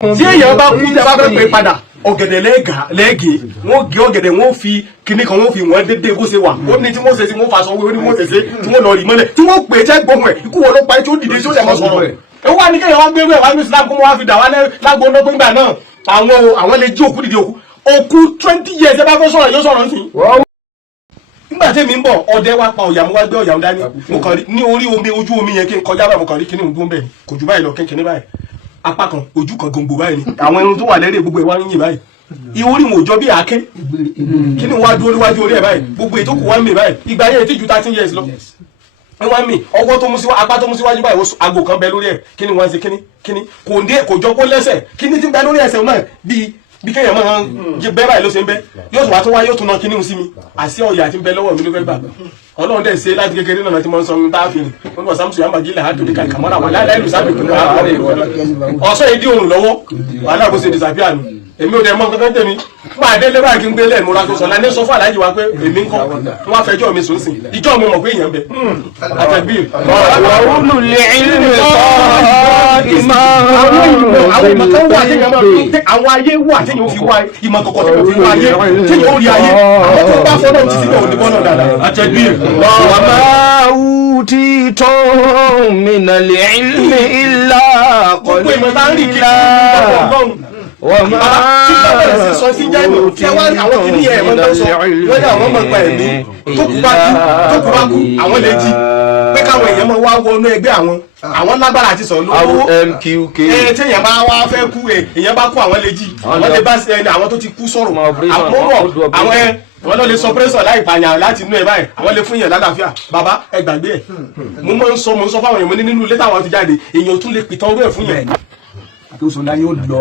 tí èèyàn bá kú tẹ́ bá fẹ́ pé padà ọ̀gẹ̀dẹ̀ lẹ́ẹ̀gẹ̀ wọ́n gé ọ̀gẹ̀dẹ̀ wọ́n fi kíní kan wọ́n fi wọ́n dédé bó ṣe wà ó ní tí wọ́n ṣe sí wọ́n fa aṣọ wọ́n ní wọ́n ṣe sí tí wọ́n lọ rí mọ́lẹ̀ tí wọ́n pè é tẹ́ gbóhùn ẹ̀ ikú wọn ló pa ẹ́ tí ó dìde tí ó dẹ̀ mọ́ sọ̀rọ̀ ẹ̀ ẹ̀ wá ní kéèyàn wá gbé ẹ̀ wá ní Islam kó wọ́n wá fi dà wá lágbo ọ̀nà tó ń gbà náà àwọn lè jí òkú dìde òkú 20 years ẹ bá fẹ́ sọ̀rọ̀ yóò sọ̀rọ̀ sí. nígbà tí mi ń bọ̀ ọdẹ wá pa ọ̀yà mo wá gbé ọ̀yà ń dání mo kàn rí ní orí omi ojú omi yẹn kí n kọjá báyìí mo kàn rí kíní ìdún bẹ́ẹ̀ kò jù báyìí lọ kínkínní báyìí apá kan ojú kan gbòǹgbò báyìí ni àwọn irun tó wà lẹ́rẹ̀ gbogbo ẹ̀ wá ń yìn báyìí ìwúrí wọn ò jọ bí àáké kíní wá dúró níwájú orí ẹ̀ báyìí gbogbo ètò kù wá ń mì báyìí ìgbà yẹn ti ju 13 years lọ wọ́n mì ọwọ́ tó mú sí apá tó mú síwájú báyìí aago kan bẹ lórí ẹ̀ kíní wọ́n ń ṣe kíní kò jọ kó lẹ́sẹ̀ kíní ti bẹ lórí ẹsẹ̀ náà bí kéèyàn máa bẹ́ báyìí ló ṣe ń bẹ́ yóò tún wá tó wá yóò tún náà kíní sí mi àti ọ̀yà àti bẹ lọ́wọ́ mi ló fẹ́ gbà ọlọ́run dẹ̀ ṣe láti kékeré náà tí mo ń sọ ní táàfin wọn bọ̀ sámsù yàmbá jílẹ̀ àdùnní kan kàmọ́ra wà láìláìlú sábì kùnú ọ̀sọ́ yìí dí òun lọ́wọ́ wà náà bó ṣe disappear nù èmi ò dẹ̀ mọ́ kankan tẹ̀mí máa dé lébà kí n gbé lẹ́nu ra tó sọ lánàá sọ fún aláàjì wa pé èmi ń kọ́ wọn á fẹjọ́ mi sùn sí ìjọ mi mọ̀ pé èèyàn bẹ àtẹ̀gbì. wàhùlù lẹ́yìn àwọn ìmọ̀ kan wà téèyàn máa fi àwọn ayé wà téèyàn fi wá ìmọ̀ kọ̀kọ̀ téèyàn fi wá ayé téèyàn ó rí ayé àwọn tó bá fọ́nà ti síbẹ̀ òní bọ́nà dáadáa àtẹ̀gbì. wà máa wú tí tó mìnà lẹ́yìn ilá gbogbo ìmọ̀ tá ń rí kí wọ́n máa sọ sí jáde tí wọ́n àwọn kìíní ẹ̀ wọ́n tó sọ lórí àwọn ọmọ ẹgbẹ́ ẹ̀mí tó kú bá kú àwọn lè jí pé káwọn èèyàn máa wá wọnú ẹgbẹ́ àwọn lágbára àti sọ̀rọ̀ lówó MQK tí èèyàn bá wá fẹ́ kú èèyàn bá kú àwọn lè jí wọ́n lè bá àwọn tó ti kú sọ̀rọ̀ àwọn wọ́n lọ lè sọ pírẹ́sọ̀ láì pààyàn láti inú ẹ̀ báyìí àwọn lè fún yẹn lálàáfíà bàbá ẹ gbàgbé ẹ̀ mo ń sọ fáwọn èèyàn mo ní nínú ilé táwọn ti jáde èèyàn tún lè pìtàn orú ẹ̀ fún yẹn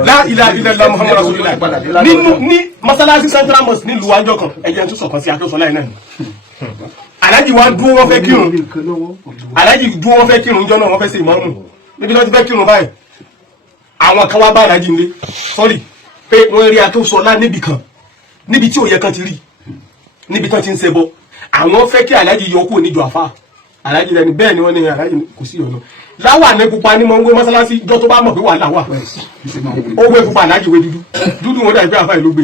láìlà ilẹ̀ Muhammadu Rasulullah nínú ní masalasi central mosque nílùú wájọ kan ẹ̀jẹ̀ tún sọ̀kan sí akẹ́sọ̀lá yìí náà alájì wa dúró wọ́n fẹ́ kírun alájì dúró wọ́n fẹ́ kírun jọ náà wọ́n fẹ́ ṣe ìmáàmù níbi tó ti fẹ́ kírun báyìí àwọn kan wá bá alájì ńlé sọ́rí pé wọ́n rí akẹ́sọ̀lá níbì kan níbi tí òye kan ti rí níbi tán ti ń ṣẹbọ àwọn fẹ́ kí alájì yọ kúrò níjọ àfà alájì lẹni bẹ́ẹ̀ ni wọ́n ní alájì kò sí ọ̀nà láwà ní pupa ní mọ̀ ń wé mọ́sálásí jọ tó bá mọ̀ pé wà láwà ó wé pupa alájì wé dúdú wọn dà pé àfà ìlú gbé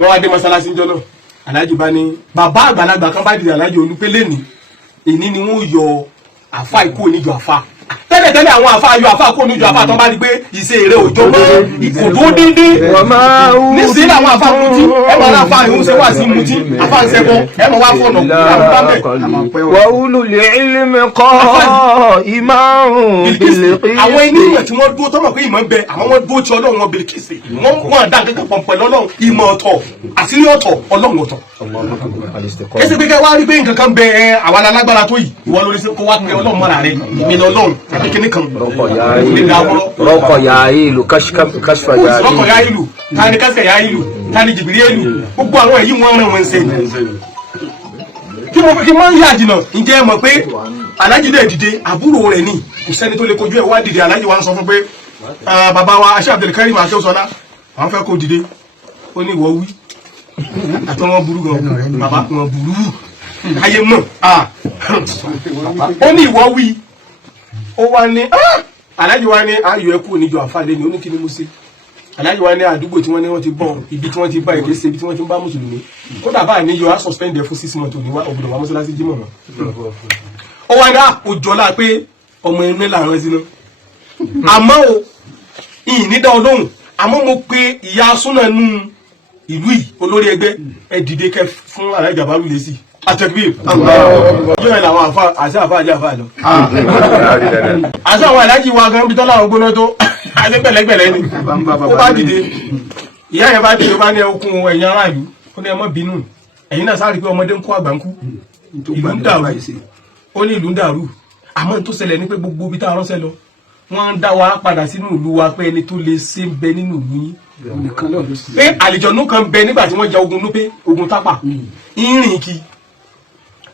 wọ́n wá dé mọ́sálásí jọ náà alájì bá ní bàbá àgbàlagbà kan bá dìde alájì olúpélé ní èní ni wọ́n yọ àfà ìkó níjọ àfà tẹ́lẹ̀tẹ́lẹ̀ àwọn àfà ayọ̀ àfà kó níjọ àfà tán bá rí pé ìṣe èrè òjò mọ́ ìkòdó dídí nísìnyí làwọn àfà mutí ẹ máa láfa ìhun ṣe wà sí mutí àfà ń ṣẹbọ ẹ máa wá fọ̀nà wàhùlù lẹ́yìn kọ́ ìmáàrún bìlìkì. àwọn ènìyàn tí wọ́n dúró tọ́mọ̀ pé ìmọ̀ ń bẹ àwọn wọ́n dúró tí ọlọ́run wọn bìlìkìsì wọ́n dá nǹkan kan pọ̀ pẹ̀lú ọlọ́run ìmọ̀ ọ̀tọ̀ àṣírí ọ̀tọ̀ ọlọ́run ọ̀tọ̀. kẹsì pé kẹ wá rí pé nǹkan kan bẹ àwọn alágbára tó yìí ìwọ lórí sí kó wá pé ọlọ́run mọ́ra rẹ mi ní ọlọ́run àbí kíní kan. rọ́kọ̀ yà ìlú káṣífà yà ìlú. rọ́kọ̀ yà ìlú tani kásẹ̀ yà ìlú tani jìbìrì ìlú gbogbo àwọn èyí wọ́n rán wọn ṣe. kí mo ń yà jìnnà ǹjẹ́ ẹ mọ̀ pé alájí dẹ̀ dìde àbúrò rẹ̀ ní kò sẹ́ni tó lè kojú ẹ̀ wá dìde alájí wa ń sọ fún pé bàbá wa aṣẹ́ Abdulkarim Akéwùsọ́lá àwọn fẹ́ kó dìde ó ní ìwọ wí àti wọn burú gan bàbá wọn burú ayé mọ̀ ó ní ìwọ wí ó wá ní alájí wa ní ayọ̀ ẹkú níjọ àfáàlẹ́ ni ó ní kí ni mo ṣe alájí wa ní àdúgbò tí wọ́n ní wọ́n ti bọ̀ ibi tí wọ́n ti bá ìgbésẹ̀ ibi tí wọ́n ti ń bá mùsùlùmí kódà báyìí ní yọ á suspend ẹ̀ fún 6 months òní wá òbúdọ̀ wá mọ́sálásí jímọ̀ mọ́ ó wá ní àjọlá pé ọmọ ẹni làwọn sí náà àmọ́ o ìyìn ní dá ọlọ́run àmọ́ mo pe ìyá súnà nú ìlú yìí olórí ẹgbẹ́ ẹ dìde kẹ fún alájà Jàbárù lé sí àtẹ̀gbé yóò ẹ̀ làwọn àṣẹ àfáàjẹ́ àfáà lọ àṣẹ àwọn alájì wa gan bí tọ́lá àwọn gbóná tó àṣẹ pẹ̀lẹ́pẹ̀lẹ́ ni ó bá dìde ìyá yẹn bá dìde ó bá ní okun ẹ̀yìn aráàlú ó ní ẹ má bínú ẹ̀yin náà sáré pé ọmọdé ń kó àgbà ń kú ìlú ń dàrú ó ní ìlú ń dàrú àmọ́ tó ṣẹlẹ̀ ní pé gbogbo ibi tá a ránṣẹ́ lọ wọ́n ń dá wa padà sínú ìlú wa pé ẹni tó lè ṣe ń bẹ nínú ìlú yín pé àlìjọ̀nú kan bẹ nígbà tí wọ́n ja ogun Núpé ogun Tápà ìrìn kí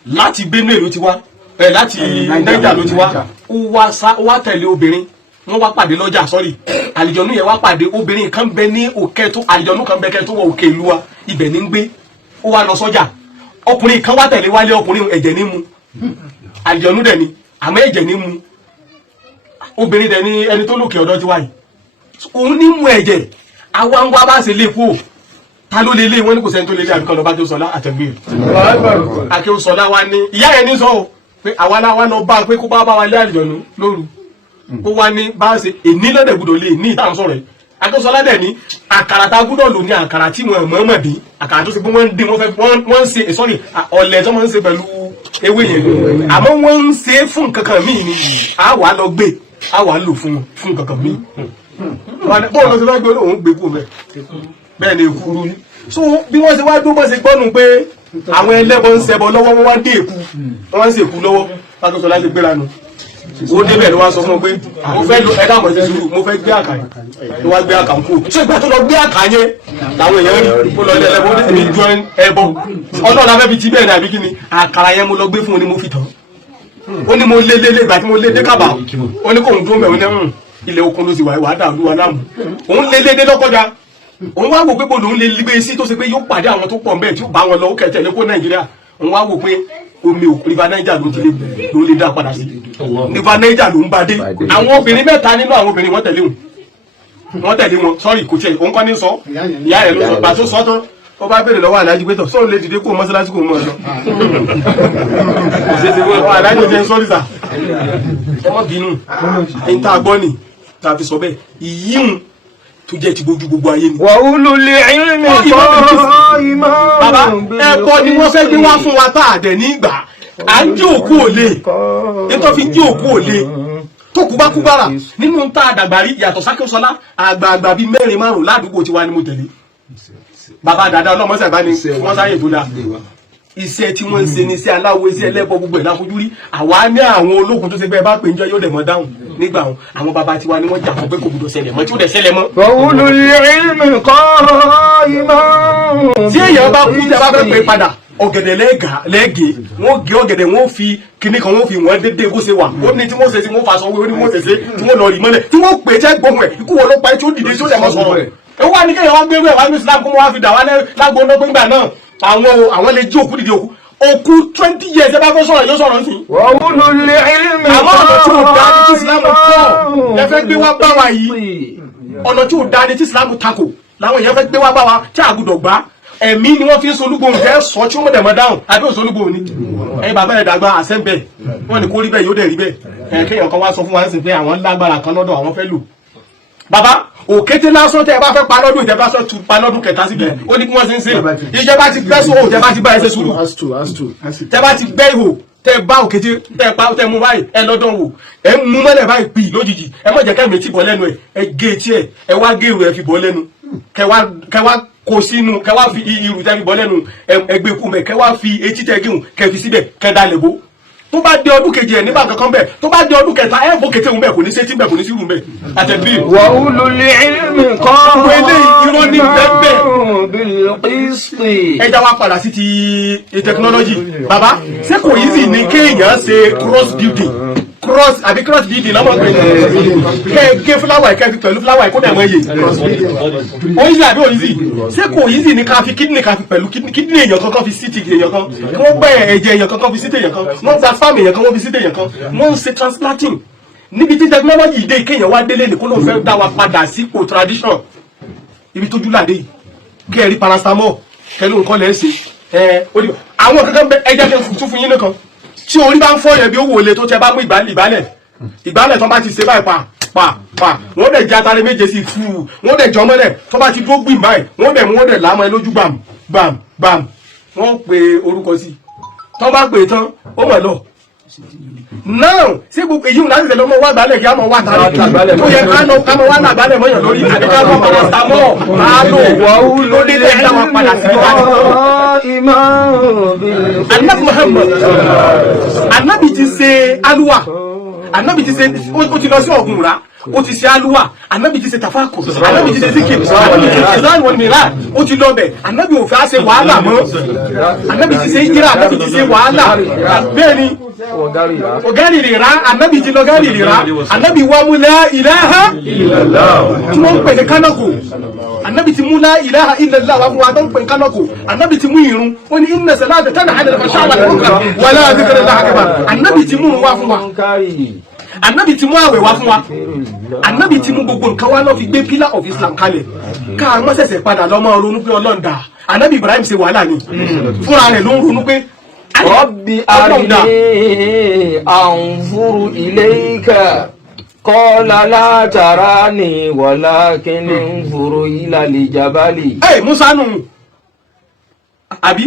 láti Benue ló ti wá láti Niger ló ti wá ó wá tẹ̀lé obìnrin wọ́n wá pàdé lọ́jà sọ́rí àlìjọ̀nú yẹn wá pàdé obìnrin kan bẹ ní òkè tó àlìjọ̀nú kan bẹ kẹ́ tó wọ òkè ìlú wa ibẹ̀ ní ń gbé ó wá lọ sọ́jà ọkùnrin kan wá tẹ̀lé wálé ọkùnrin ẹ̀jẹ̀ ní mu àlìjọ̀nú dẹ̀ ni àmọ́ ẹ̀jẹ̀ ní mu obìnrin dẹ̀ ni ẹni tó lòkè ọ̀dọ́ ti wáyìí òun ní mú ẹ̀jẹ̀ àwa ń wá bá ṣe lé kú ta ló lé lé wọn ní kò sẹ́ni tó lé lé àbíkan lọ bá Akéwùsọlá àtẹ̀gbé Akéwùsọlá wa ní ìyá yẹn ní sọ o pé àwa la wá lọ bá pé kó bá wa lé àlùjọ̀nú lóru kó wá ní bá ṣe èní lọ́dẹ̀ gbọdọ̀ lé ní ìtàn sọ̀rọ̀ yìí Akéwùsọlá dẹ̀ ní àkàrà tá gbọdọ̀ lò ní àkàrà tí wọn mọ̀ọ́mọ̀ dín àkàrà tó ṣe pé wọ́n ń dín wọ́n ń ṣe sọ́rí ọ̀lẹ̀ tó máa ń ṣe pẹ̀lú ewé yẹn àmọ́ wọ́n ń ṣe fún kankan míì ni a wà lọ gbé a wà lò fún kankan míì bọ́ọ̀lù ṣe fẹ́ gbé òun gbé kú mẹ́ bẹ́ẹ̀ ni èkúrú ni so bí wọ́n ṣe wá dún bọ́ ṣe gbọ́nù pé àwọn ẹlẹ́bọn ń ṣẹbọ lọ́wọ́ wọ́n wá dé èkú wọ́n ń ṣèkú lọ́wọ́ Akéwùsọlá ti gbéra nu ó débẹ̀ ló wá sọ fún un pé mo fẹ́ lo ẹ̀dá àmọ̀ ìṣẹ́sùrù mo fẹ́ gbé àkà yẹn ló wá gbé àkà ń kú ṣé ìgbà tó lọ gbé àkà yẹn làwọn èèyàn rí mo lọ ilé ẹlẹ́bọn ó ní jọ ẹbọ ọlọ́run afẹ́ fi ti bẹ́ẹ̀ ní àbí kí ni àkàrà yẹn mo lọ gbé fún un ni mo fi tán ó ní mo lé ìgbà tí mo lé dé kábà ó ní kóun dún mẹ́rin náà ilẹ̀ okun ló sì wà wà dàrú wa láàmú òun lé dé lọ́kọjá òun wá wò pé bọ́ọ̀lù òun lè gbé sí tó ṣe pé yóò pàdé àwọn tó pọ̀ ń bẹ́ẹ̀ tí ó bá wọn lọ ó kẹ̀tẹ̀ ní kó Nàìjíríà òun wá wò pé omi òkú river Niger ló lè dá padà sí river Niger ló ń bá dé àwọn obìnrin mẹ́ta nínú àwọn obìnrin wọ́n tẹ̀lé wọn sọ́rí kò tiẹ̀ òun kọ́ ní sọ ìyá rẹ̀ ló sọ gbà tó sọ tán ó bá béèrè lọ́wọ́ aláàjì pé tọ̀ sọ́ọ́ lè dìde kó mọ́sálásí kò mọ́ ọ̀ṣọ́ aláàjì jẹ́ sọ́rí sà ẹ má bínú ẹni tá a gbọ́ ni tá a fi sọ bẹ́ẹ̀ ìyíhun tó jẹ́ ti gbójú gbogbo ayé ni. Wa ulul ilmi qa'iman. Bàbá ẹ̀kọ́ ni wọ́n fẹ́ gbé wá fún wa tá a dẹ̀ nígbà à ń jí òkú òle ètò fi jí òkú òle tó kú bá kú bára nínú tá a dàgbà rí yàtọ̀ Sákéwùsọlá àgbààgbà bíi 4-5 ládùúgbò tiwa ni mo tẹ̀lé bàbá dàda ọlọ́mọṣẹ́ bá ní wọ́n sáyè tó dáa iṣẹ́ tí wọ́n ń ṣe ní iṣẹ́ aláwo iṣẹ́ ẹlẹ́bọ gbogbo ẹ̀ láfojú rí àwa ní àwọn ológun tó ṣe pé bá pè ń jọ yóò dẹ̀ mọ́ dáhùn nígbà àwọn bàbá tiwa ni wọ́n jà fún pé kò gbọdọ̀ ṣẹlẹ̀ mọ́ tí ó dẹ̀ ṣẹlẹ̀ mọ́. Wa ulul ilmi qa'iman. tí èèyàn bá kú tí a bá fẹ́ pè padà ọ̀gẹ̀dẹ̀ lẹ́gẹ̀ẹ́ wọ́n gé ọ̀gẹ̀dẹ̀ wọ́n fi kíní kan wọ́n fi wọ́n dédé bó ṣe wà ó ní tí wọ́n ṣe tí wọ́n fa sọ wí ó ní wọ́n ṣe tí wọ́n lọ rí mọ́lẹ̀ tí wọ́n pè jẹ́ gbóhùn ẹ̀ ikú wọn ló pa tí ó dìde tí ó dẹ̀ mọ́ sọ̀rọ̀ ẹ̀ ó wà ní kéèyàn wá gbé wẹ̀ wá ní Islam kó wọ́n wá fi dà wá lágbo ọ̀nà gbẹ́ngbà náà àwọn lè jí òkú dìde òkú 20 years ẹ bá fẹ́ sọ̀rọ̀ yóò sọ̀rọ̀ sí. Wa ulul ilmi àmọ́ ọ̀nà tí ò dá ní tí Islam kọ́ ẹ fẹ́ gbé wá bá wa yìí ọ̀nà tí ò dá ní tí Islam takò làwọn èèyàn fẹ́ gbé wá bá wa tí àgùdọ̀ gbá ẹ̀mí ni wọ́n fi ń solúgbòhùn jẹ́ sọ tí wọ́n dẹ̀ mọ́ dáhùn àbí òsolúgbòhùn ni ẹ̀yin bàbá ẹ̀ dàgbà àṣẹ bẹ́ẹ̀ wọ́n ní kó rí bẹ́ẹ̀ yóò dẹ̀ rí bẹ́ẹ̀ kéèyàn kan wá sọ fún wa ń sìn pé àwọn lágbára kan lọ́dọ̀ àwọn fẹ́ lò bàbá òkété lásán tẹ ẹ bá fẹ́ pa lọ́dún ìjẹba sọ tu pa lọ́dún kẹta síbẹ̀ ó ní kí wọ́n ṣe ń ṣe ìjẹba ti gbẹ́ sóhò ìjẹba ti bá ẹ ṣe sùúrù tẹ bá ti gbẹ́ ihò tẹ bá òkété tẹ pa tẹ mú báyìí ẹ lọ́dọ̀ wò ẹ mú mọ́lẹ̀ báyìí pì lójijì ẹ má jẹ́ ká ìmẹ̀tì bọ́ lẹ́nu ẹ gé etí ẹ wá gé irú ẹ fi bọ́ lẹ́nu kẹ wá kó sínú kẹ wá fi irú tẹ fi bọ́ lẹ́nu ẹ gbé kú mẹ́ kẹ wá fi etí tẹ gíhùn kẹ fi síbẹ̀ kẹ dalẹ̀ bó tó bá dé ọdún kejì ẹ nígbà kankan bẹ́ẹ̀ tó bá dé ọdún kẹta ẹ bó kété òun bẹ́ẹ̀ kò ní sétí bẹ́ẹ̀ kò ní sírù bẹ́ẹ̀ àtẹbí. Wa ulul ilmi irọ́ ní bẹ́ẹ̀ bil qisti. ẹ já wa padà sí ti technology bàbá ṣé kò yí sì ní kéèyàn ṣe cross building lọ́mọ pé kẹ́ fúláwà kẹ́ fi pẹ̀lú fúláwà kó dẹ̀ mọ́ iye oyin àbí oyin sì ṣé kò yí sì ní ká fi kídìnì ká fi pẹ̀lú kídìnì èèyàn kankan fi síìtì èèyàn kan kí wọ́n gbẹ́ ẹ̀jẹ̀ èèyàn kankan fi síìtì èèyàn kan wọ́n gba fáàmù èèyàn kan wọ́n fi síìtì èèyàn kan wọ́n ń ṣe transplanting níbi tí technology dé kéèyàn wá délé nìkó lóun fẹ́ dá wa padà sípò tradition ibi tójú làdé yìí kí ẹ rí paracetamol kẹlú nǹkan lẹ́ ṣe àwọn kankan bẹ ẹjẹ́ kí n tún fún yín nìkan tí orí bá ń fọ́ yẹn bí ó wò lè tó tẹ bá mú ìgbálẹ̀ tó bá ti ṣe báyìí pa wọ́n dẹ̀ jẹ́ atare méje sí fúù wọ́n dẹ̀ jọ mọ́lẹ̀ tó bá ti dúró gbìm báyìí wọ́n dẹ̀ lámọ́ ẹ lójú gbàm wọ́n pe orúkọ sí tó bá pè tán ó mọ̀ lọ náà sí gbogbo èyí ń láti tẹ̀lé ọmọ wá gbálẹ̀ kí á mọ̀ wá tààrí tó yẹ ká mọ̀ wá nàgbálẹ̀ mọ́yàn lórí àdíká mọ̀ paracetamol máa lò wọ́n ló dé tẹ̀ ká wọn padà sí Ànábì Muhammad Ànábì ti ṣe alúwà Ànábì ti ṣe ó ti lọ sí ọ̀gùn rà ó ti ṣe alúwà Ànábì ti ṣe tàfáàkù Ànábì ti ṣe zikir Ànábì ti ṣe ìzáàlù wọn mìíràn ó ti lọ bẹ̀ Ànábì ò fẹ́ ṣe wàhálà mọ́ Ànábì ti ṣe ìjírà Ànábì ti ṣe wàhálà bẹ́ẹ̀ ni ọ̀gárì rìrá Ànábì ti lọ gárì rìrá Ànábì wa mú la ilaha illallah tí wọ́n ń pè ní kánákò Ànábì ti mú la ilaha illallah wá fún wa tó ń pè ní kánákò Ànábì ti mú ìrun ó ní inna salata tanha 'anil fahsha'i wal munkar wa la dhikrullahi akbar Ànábì ti mú wá fún wa Ànábì ti mú àwẹ̀ wá fún wa Ànábì ti mú gbogbo nǹkan wá náà fi gbé pillar of Islam kalẹ̀ ká má ṣẹ̀ṣẹ̀ padà lọ́mọ ronú pé Ọlọ́run dà Ànábì Ibrahim ṣe wàhálà ni fúnra rẹ̀ ló ń ronú pé Rabbi arini anzuru ilayka qala la tarani walakin anzuru ila al-jabali. Musa nù àbí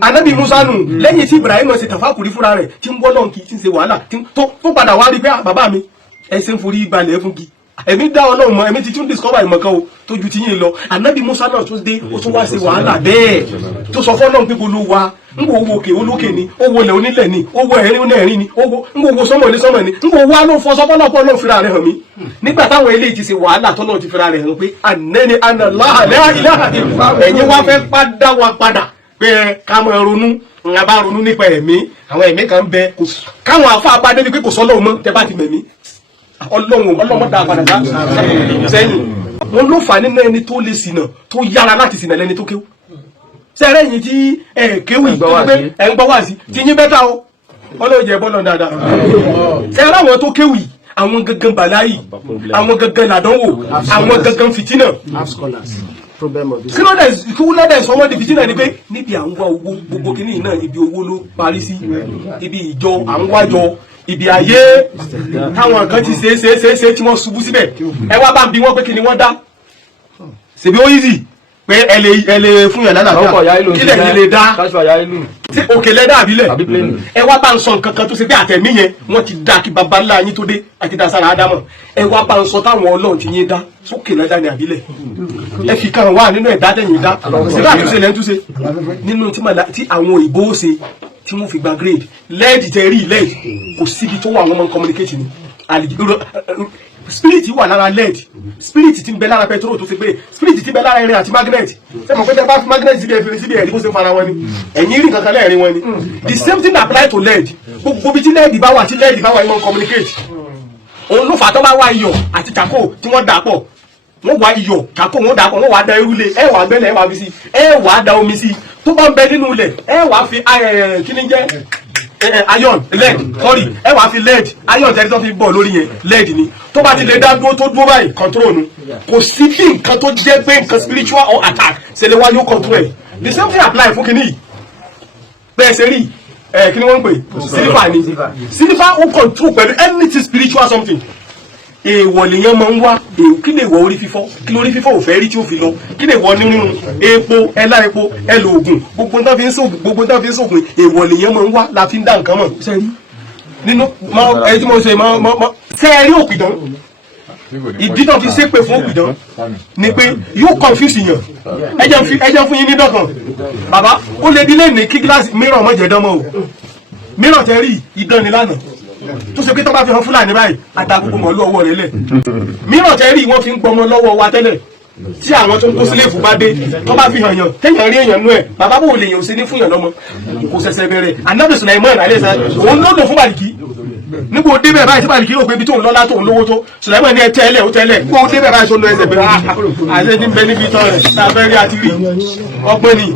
Ànábì Musa nù lẹ́yìn tí Ibrahim ṣe tàfàkùrí fúnra rẹ̀ tí ń bọ́ lọ́n kì í ti ṣe wàhálà tó padà wá rí pé bàbá mi ẹsẹ̀ ń forí balẹ̀ fún kí ẹ̀mí dá Ọlọ́run mọ̀ ẹ̀mí ti tún discover ìmọ̀ kan o tó ju ti yín lọ Ànábì Musa náà tó dé ó tún wá ṣe wàhálà bẹ́ẹ̀ tó sọ fọ́lọ́run pé bolo wa ń wo owó òkè olókè ni owó ilẹ̀ onílẹ̀ ni owó ẹ̀rín oníẹ̀rín ni ń wo owó sọ́mọ̀ ní sọ́mọ̀ ni ń wo wá ló fọ́ sọ́fọ́lọ́pọ̀ Ọlọ́run fira rẹ̀ hàn mí nígbà táwọn eléyìí ti ṣe wàhálà tọ́lọ́run ti fira rẹ̀ hàn pé ànẹ́ni anallaha la ilaha illa ẹ̀yin wá fẹ́ padà wá padà pé ká máa ronú ńlá bá ronú nípa ẹ̀mí àwọn ẹ̀mí kan bẹ káwọn afá bá débi pé kò sọ́lọ́run mọ́ tẹ́ bá ti mẹ̀mí Ọlọ́run dá padà dá sẹ́yìn wọn ló fà nínú ẹni tó lè ṣìnà tó yára láti ṣìnà lẹ́ni tó kéwù sẹ́rẹ́ yìí tí kéwì ẹ̀ ń gbọ́ wá sí ti yín bẹ́tà o Ọlọ́run jẹ́ bọ́lọ̀ dáadáa sẹ́rẹ́ àwọn tó kéwì àwọn gangan bàláyì àwọn gangan làdánwò àwọn gangan fìtínà kí ló dẹ̀ sọ wọ́n di fìtínà ni pé níbi à ń wá owó gbogbo kìíní náà ibi owó ló parí sí ibi ìjọ à ń wájọ ibi ayé táwọn kan ti ṣe tí wọ́n ṣubú síbẹ̀ ẹ wá bá ń bi wọ́n pé kí ni wọ́n dá ṣèbí ó easy pé ẹ lè fún yàn lálàáfíà kílẹ̀ yìí lè dá tí òkè lẹ́dá àbílẹ̀ ẹ wá bá ń sọ nǹkan kan tó ṣe pé àtẹ̀mí yẹn wọ́n ti dá kí baba ńlá yín tó dé àti dá sára ádámọ̀ ẹ wá bá ń sọ táwọn Ọlọ́run ti yín dá sókè lẹ́dá ní àbílẹ̀ ẹ fi kan wà nínú ẹ̀dá tẹ̀yìn dá síbá àtúnṣe lẹ́ ń túnṣe nínú tí àwọn òyìnbó ṣe tí wọ́n fi gba grade lẹ́ẹ̀dì tẹ̀ rí lẹ́ẹ̀dì kò síbi tó wà wọ́n mọ́ communicate ni spirit wà lára lead spirit tí ń bẹ lára petrol tó ṣe pé spirit tí ń bẹ lára irin àti magnet ṣé mo pé tẹ́ bá fi magnet síbi ẹ̀fìn síbi ẹ̀rí bó ṣe fara wọn ni ẹ̀yìn rí kankan lẹ́ẹ̀rin wọn ni the same thing apply to lead gbogbo bí tí lead bá wà tí lead bá wà ìmọ̀ communicate òun ló fà á tó bá wá iyọ̀ àti tako tí wọ́n dà pọ̀ wọ́n wá iyọ̀ tako wọ́n dà pọ̀ wọ́n wá da irú lé ẹ wà gbẹ́lẹ̀ ẹ wà fi sí ẹ wà da omi sí tó bá ń bẹ nínú ilẹ̀ ẹ wà fi kí ni jẹ́ iron lead sorry ẹ wàá fi lead iron tẹ́lẹ̀ tó fi bọ̀ lórí yẹn lead ni tó bá ti lè dá dúró tó dúró báyìí control nu kò sí bí nǹkan tó jẹ́ pé nǹkan spiritual or attack ṣe lè wá yóò control ẹ̀ the same thing apply fún kìíní bẹ́ẹ̀ ṣe rí kí ni wọ́n ń pè sílífà ni sílífà ó control pẹ̀lú anything spiritual something èèwọ̀ lèèyàn máa ń wá kí lè wọ orí fífọ́ kí lórí fífọ́ ò fẹ́ rí tí ó fi lọ kí lè wọ nínú epo ẹlá epo ẹlò ògùn gbogbo tá fi ń sògùn èèwọ̀ lèèyàn máa ń wá la fi ń dá nǹkan mọ̀ nínú ẹni tí mo ṣe sẹ́ẹ̀rí òpìdán ìdí náà fi ṣépè fún òpìdán ni pé yóò confuse yàn ẹjẹ fún yín ní dọ́kan bàbá ó lè dílé ní kí gíláàsì mìíràn mọ̀jẹ̀ dánmọ́ o mìíràn tẹ́ rí ìdán ni lánàá tó ṣe pé tó bá fi hàn Fúlàní báyìí àtàkùnkù mọ̀lú ọwọ́ rẹ̀ lẹ̀ mìíràn tẹ́ rí wọ́n fi ń gbọmọ lọ́wọ́ wa tẹ́lẹ̀ tí àwọn tó ń kó sílé fún bá dé tó bá fi hàn yàn téèyàn rí èèyàn nú ẹ̀ bàbá bò lè yàn sí ní fún yàn lọ́mọ kò ṣẹ̀ṣẹ̀ bẹ̀rẹ̀ Ànábì Sùláímánì alayhi salam òun ló dùn fún Bàlíkì nígbà ó débẹ̀ báyìí tí Bàlíkì rò pé ibi tóun lọ́lá tóun lówó tó Sùláímánì ní ẹ tẹ́lẹ̀ ó tẹ́lẹ̀ nígbà ó débẹ̀ báyìí sọ́nù ẹsẹ̀ bẹ̀rẹ̀ àṣẹ ní bẹ níbi tán rẹ̀ tá a fẹ́ rí àti rí ọgbọ́n ni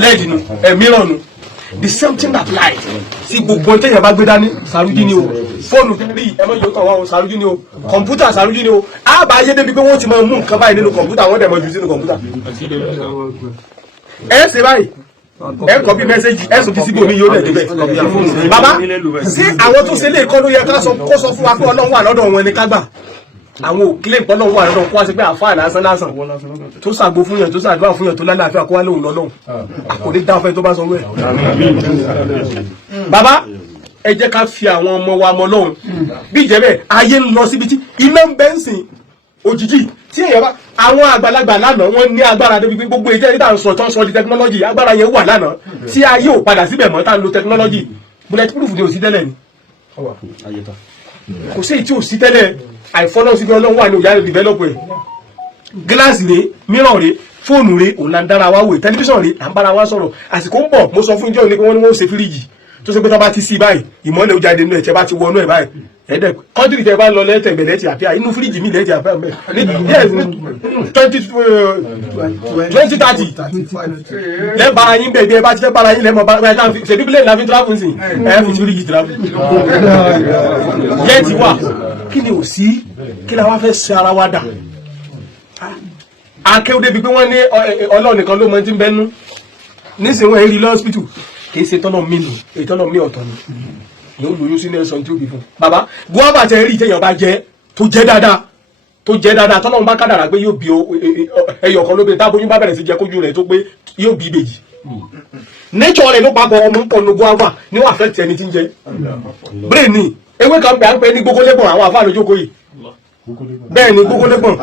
lẹ́ẹ̀dì nu ẹ̀míràn nu the same thing applied sí gbogbo téèyàn bá gbé dání Sàrújí ni o fóònù rí ẹmọ yóò kàn wá o Sàrújí ni o kọ̀ǹpútà Sàrújí ni o àbá ayé débi pé wọ́n ti máa mú nǹkan báyìí nínú kọ̀ǹpútà wọ́n dẹ̀ mọ̀ jù sínú kọ̀ǹpútà ẹ ṣe báyìí ẹ kọ bí mẹ́sẹ́jì ẹ sọ fi síbò mi yóò lẹ̀ débẹ̀ bàbá sí àwọn tó ṣe lè kọ́ ló yẹ kó sọ fún wa pé Ọlọ́run wà lọ́dọ̀ wọn ni ká gbà àwọn òkèlè ìpọ́nlọ́ wà lọ́dọ̀ kó wá sí pé àfáà lásán tó ṣàgbo fún yàn tó ṣàdúrà fún yàn tó lálàáfíà kó wá lóhùn lọ́lọ́hùn àkòdé dáfẹ́ tó bá sọ wẹ̀. bàbá ẹ jẹ́ ká fi àwọn ọmọ wa mọ lọ́hùn bí ìjẹ́bẹ̀ ayé ń lọ síbi tí iná ń bẹ́ ń sìn òjijì tí èèyàn bá àwọn àgbàlagbà lánàá wọ́n ní agbára débi pé gbogbo ìjẹ́ ìdá sọ tán sọ di tẹkinọ́lọ́jì agbára yẹn wà lánàá tí ayé ò padà síbẹ̀ mọ́ tá ń lo tẹkinọ́lọ́jì bulletproof ni ò sí tẹ́lẹ̀ ni kò sí èyí tí ò sí tẹ́lẹ̀ àìfọ́nà sí Ọlọ́run wà ní òyà rẹ̀ develop ẹ̀ gíláàsì rẹ̀ mìíràn rẹ̀ fóònù rẹ̀ òun là ń dára wa wò tẹlifíṣàn rẹ̀ à ń bára wa sọ̀rọ̀ àsìkò ń bọ̀ mo sọ fún ìjọ ní pé wọ́n ní wọ́n ṣe fíríjì tó ṣe pé tó bá ti sí báyìí ìmọ́lẹ̀ ó jáde nínú ẹ̀ tẹ́ bá ti wọnú ẹ̀ báyìí ẹ̀ẹ́dẹ̀ kọ́ńtìrì tẹ bá lọ lẹ́tẹ̀ bẹ̀rẹ̀ ti àpíà inú fíríjì mi lẹ́tì àpíà mẹ́ yes 2030 lẹ́bàá yín bẹ̀gbẹ̀ bá ti fẹ́ bára yín lẹ́mọ̀ bá ṣèbí plane láfi travel sí ẹ̀ fi fíríjì travel yẹ́ ti wà kí ni ò sí kí la wá fẹ́ ṣe ara wa dà akéwò débi pé wọ́n ní Ọlọ́run nìkan ló mọ tí ń bẹ́nu nísìnyí wọ́n rí lọ́spítù kì í ṣe tọ́nà mí nù èyí tọ́nà mí ọ̀tọ̀ ni yóò lóyún sí nẹ́sàn tí ó bí fún bàbá guava tẹ rí ìtẹ̀yàn bá jẹ tó jẹ dáadáa tọ́lọ́run bá kádàrà pé yóò bí ẹyọ kan lóbìnrin tábóyún bá bẹ̀rẹ̀ sí jẹ kójú rẹ̀ tó pé yóò bí ìbejì nature rẹ̀ ló papọ̀ ọmọ ń pọnu guava ní wọ́n affect ẹni tí ń jẹ brain ni ewé kan pè á ń pè ní gbogbolébọ̀n àwọn àfáà lójókòó yìí bẹ́ẹ̀ ni gbogbolébọ̀n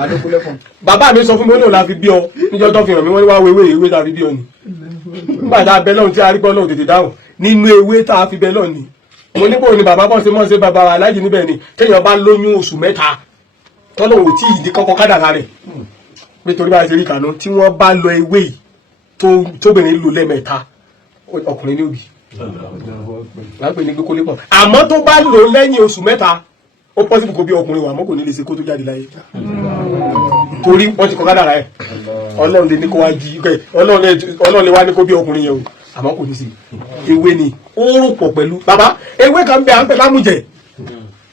bàbá mi sọ fún mi ó lò láfi bí ọ níjọ́ tó fi hàn mí wọ́n wá ewé tá a fi bí ọ ni nígbà tá a bẹ lọ́run tí a rí gbọ́ lọ́run tètè dáhùn nínú ewé tá a fi bẹ lọ́run ni mo ní bò ní bàbá bọ́ ṣe mọ́ ṣe bàbá wa aláàjì níbẹ̀ ni téèyàn bá lóyún oṣù mẹ́ta tọ́lọ́run ò tí ì di kọ́kọ́ kádàrá rẹ̀ nítorí bá a ṣe rí kànú tí wọ́n bá lọ ewé yìí tóbìnrin lò lẹ́mẹ̀ta ọkùnrin ní òbí lápẹ́ ní gbékólé pọ̀ àmọ́ tó bá lò lẹ́yìn oṣù mẹ́ta ó pọ́sibù kó bí ọkùnrin wà mọ́ kò ní lè ṣe kó tó jáde láyé torí wọ́n ti kọ́ kádàrá ẹ̀ Ọlọ́run lè ní kó wá jí Ọlọ́run lè wá ní kó bí ọkùnrin yẹn o àmọ́ kò ní sí ewé ni ó rò pọ̀ pẹ̀lú bàbá ewé kan bẹ à ń pè lámùjẹ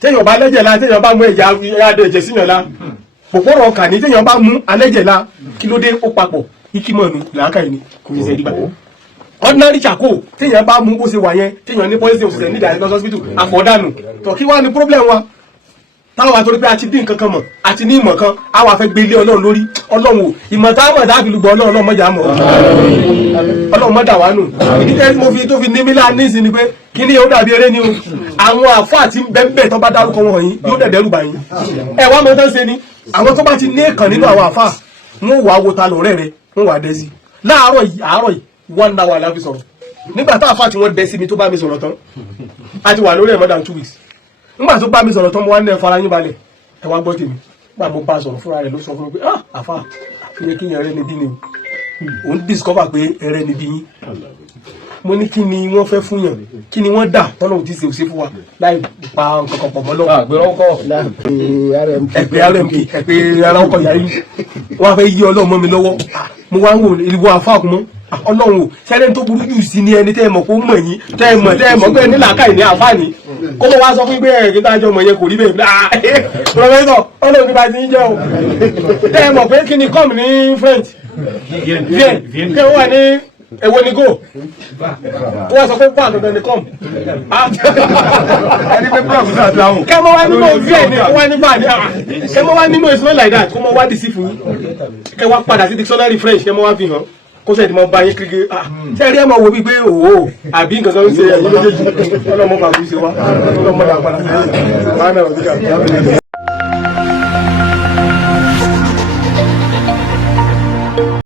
téèyàn bá lẹ́jẹ̀ la téèyàn bá mú ẹ̀jẹ̀ adé ẹ̀jẹ̀ síyàn la pòpòrò ọkà ní téèyàn bá mú alẹ́jẹ̀ la kí ló dé ó papọ̀ ikímọ̀nù làákà yìí ni kò ní sẹ́ dìgbà ordinary charcoal téèyàn bá mú bó ṣe wà yẹn téèyàn ní poison òṣìṣẹ́ ní ìdájọ́ hospital àfọ̀dánù tó kí wá ní problem wa táwọn wa torí pé a ti dín nǹkan kan mọ̀ àti ní ìmọ̀ kan a wà fẹ́ gbé ilé Ọlọ́run lórí Ọlọ́run o ìmọ̀ táwọn ọ̀dà àfi lùgbọ́ Ọlọ́run mọ̀jà mọ̀ Ọlọ́run mọ̀jà wà nù ìdí tẹ́ mo fi tó fi ní mílíọ̀nù nísìn ni pé kí ni yóò dàbí eré ni o àwọn àfáà tí bẹ́ẹ̀ tó bá dárúkọ wọn yìí yóò dẹ̀ dẹ́rù bá yín ẹ wá mọ̀ tán ṣe ni àwọn tó bá ti ní èkàn nínú àwọn àfáà wọn wà wo ta lọ́rẹ́ rẹ wọn wà dẹ́ sí láàárọ̀ yìí 1 hour la fi sọ̀rọ̀ nígbà tá àfáà tí wọ́n dẹ́ sí mi tó bá mi sọ̀rọ̀ tán a ti wà lórí ẹ̀ more than 2 weeks nígbà tó bá mi sọ̀rọ̀ tán mo wá ní ẹ fara yín balẹ̀ ẹ wá gbọ́ tèmi nígbà mo bá sọ̀rọ̀ fúnra rẹ̀ ló sọ fún mi pé àfà àfihàn kí yẹn rẹ́ ni bí ni o òun discover pé ẹrẹ́ ni bí yín mo ní kí ni wọ́n fẹ́ fún yàn kí ni wọ́n dà tọ́lọ̀ tí ṣe fún wa láì pa nǹkan pọ̀ mọ́ lọ́wọ́ ẹgbẹ́ rmk ẹgbẹ́ ara ọkọ̀ yàrá yìí wọ́n fẹ́ yí Ọlọ́run mọ́ mi lọ́wọ́ mo wá ń wò ìwọ àfà kún mọ́ Ọlọ́run o ṣẹlẹ̀ tó burú jù sí ni ẹni tẹ́ ẹ mọ̀ kó mọ̀ yín tẹ́ ẹ mọ̀ pé nílà káì ní àǹfààní kó mọ̀ wá sọ fún pé ẹ̀rín tá a jọ mọ̀ yẹn kò rí bẹ́ẹ̀ pọfẹ́sọ̀ Ọlọ́run ní bá ti ń jẹ́ o tẹ́ ẹ mọ̀ pé kí ni com ní French vien kí wọ́n wà ní èwo ni go kó wá sọ pé fún àtọ̀tọ̀ ní com ẹni pé prof náà dáhùn kẹ́ mọ́ wá nínú vien ni kó wá ní bá ní kẹ́ mọ́ wá nínú it's not like that kó mọ́ wá dì sí fún kẹ́ wá padà sí dictionary French kẹ́ mọ́ wá fi hàn kó sẹ́yìn tí mo bá yín kékeré ṣe rí ẹ̀ mọ̀ wo bíi pé òwò àbí nǹkan kan ń ṣe ẹ̀yìn méjèèjì ọlọ́mọ bàbá ṣe wá ọlọ́mọ dà padà sẹ́yìn.